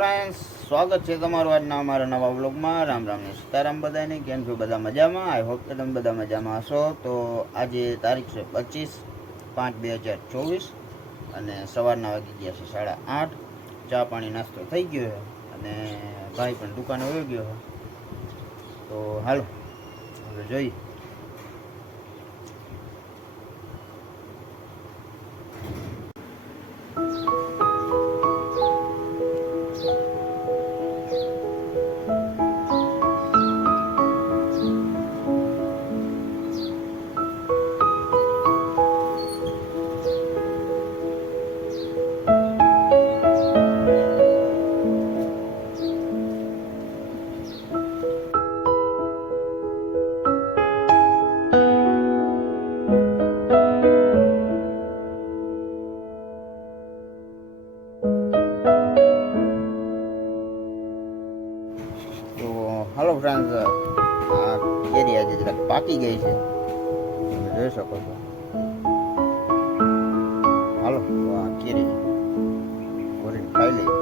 Friends, સ્વાગત છે તમારું આજના અમારા નવા વ્લોગમાં. રામ રામ ને સીતારામ બધાને. કેમ છો બધા મજામાં? આઈ હોપ કે તમે બધા મજામાં હશો. તો આજે તારીખ છે 25/5/2024 અને સવારના વાગી ગયા છે 8:30. ચા પાણી નાસ્તો થઈ ગયો છે અને ભાઈ પણ દુકાને વયો ગયો છે. તો હાલો હવે જોઈએ. હાલો ફ્રેન્ડ્સ, આ કેરી આજે જરાક પાકી ગઈ છે, તમે જોઈ શકો છો. હાલો તો આ કેરી ભરીને ખાઈ લઈએ.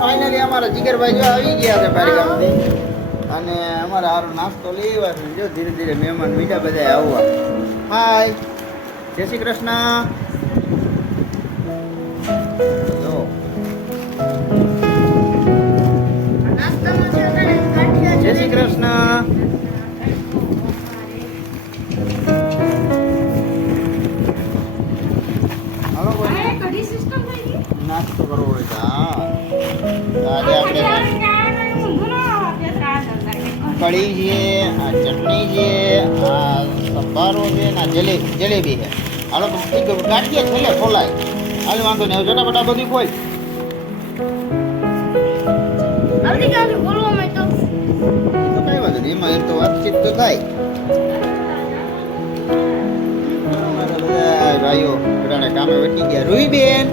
ફાઇનલી અમારા જીગરભાઈ જો આવી ગયા છે ભારી ગામથી અને અમારા હારો નાસ્તો લેવા છે. જો ધીરે ધીરે મહેમાન બીજા બધા આવવા. હાય, જય શ્રી કૃષ્ણ. જો જય શ્રી કૃષ્ણ. હાલો નાસ્તો કરવો હોય તો હા. આજે આપણે કઢી છે, આ ચટણી છે, આ સંભારો છે, આ જલેબી છે. હાલો ગાંઠિયા છેલ્લે ખોલાય. હાલ વાંધો નહીં, ચટાપટા બધી ખોલ. કઈ વાંધો નહીં, એમાં એમ તો વાતચીત તો થાય. બધા ભાઈઓ બધાને કામે વટી ગયા. રૂહીબેન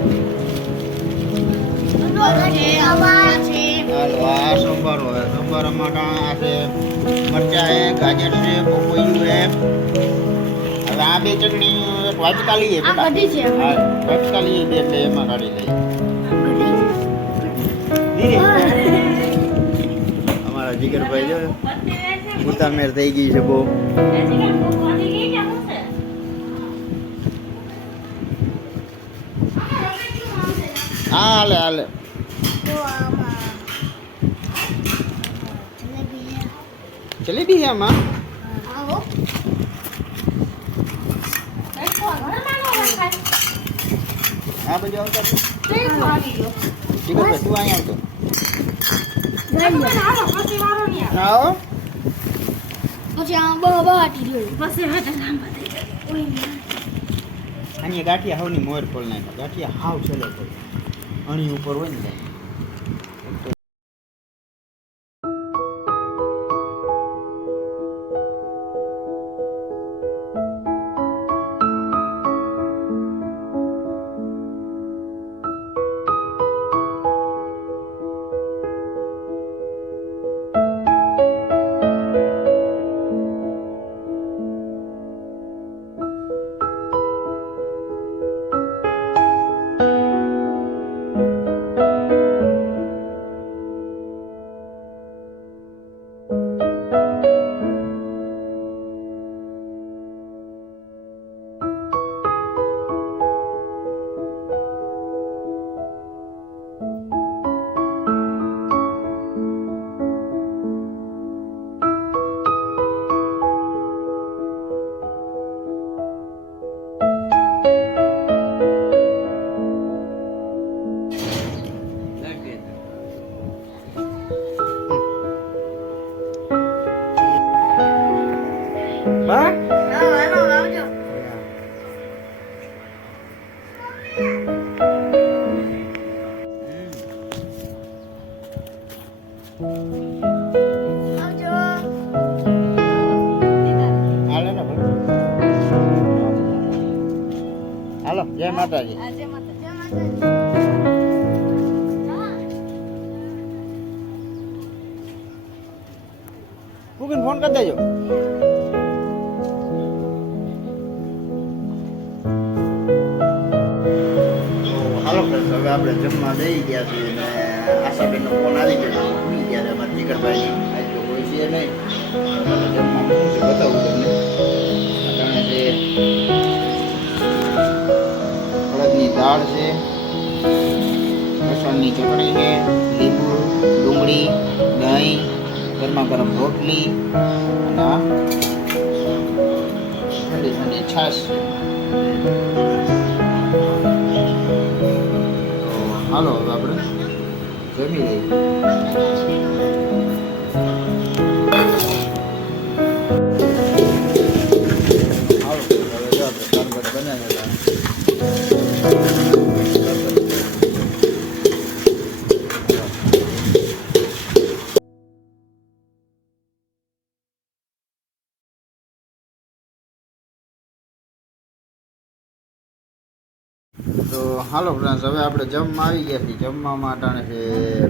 હાલો આ સંભારો છે. સંભારામાં ટાણા છે, મરચા છે, ગાજર છે, પપૈયું છે. હવે આ બે ચટણી વાટકાલી છે, વાટકાલી બે એટલે એમાં કાઢી લઈ. અમારા જીગરભાઈ જો ઉતામેર થઈ ગઈ છે બહુ. હાલે હાલે જલેબી છે આમાં. આ બાજુ આવતા જીગરભાઈ તું અહીંયા આવતો. અહીંયા ગાંઠિયા હાવની મોર ખોલ નાખે. ગાંઠિયા હાવ છેલ્લે ખોલ, અણી ઉપર હોય ને. Bác. Halo, jai Mataji. Phone કરી દેજો. તો હાલો ફ્રેન્ડ્સ, હવે આપણે જમવા જઈ ગયા છીએ ને આશાબેનનો ફોન આવી ગયો. ઉઈ ગયા છે અમારા જીગરભાઈ. આજ તો કોઈ છે નહીં. જમવામાં શું છે બતાવું તમને. અટાણે છે અડદની દાળ છે, લસણની ચટણી છે, લીંબુ, ડુંગળી, દહીં, ગરમા ગરમ રોટલી અને ઠંડી ઠંડી છાશ છે. તો હાલો હવે આપણે જમી લઈએ. હાલો હવે જો આપણે શરબત બનાવેલા. તો હાલો ફ્રેન્ડ્સ, હવે આપણે જમવા આવી ગયા છીએ. જમવામાં અટાણે છે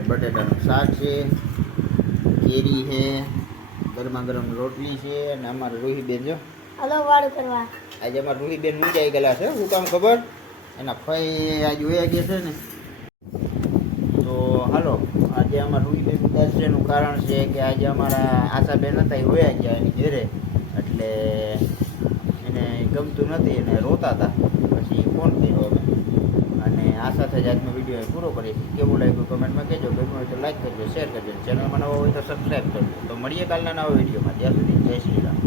બટેટાનું શાક છે, કેરી છે, ગરમા ગરમ રોટલી છે અને અમારે રૂહીબેન જો હલો વાળું કરવા. આજે અમારે રૂહીબેન મૂંઝાઈ ગયેલા છે. શું કામ ખબર? એના ફઈ આજે વયા ગયા છે ને. તો હાલો, આજે અમારા રૂહીબેન ઉદાસ છે એનું કારણ છે કે આજે અમારા આશાબેન હતા એ વયા ગયા એની ઘેરે, એટલે એને ગમતું નથી અને રોતા હતા. પછી ફોન કર્યો અમે અને આ સાથે જ આજનો વિડીયો પૂરો કરીએ છીએ. કેવું લાગ્યું કમેન્ટમાં કહેજો. ગમ્યું હોય તો લાઈક કરજો, શેર કરજો, ચેનલમાં નવો હોય તો સબસ્ક્રાઈબ કરજો. તો મળીએ કાલના નવા વિડીયોમાં. ત્યાં સુધી જય શ્રી રામ.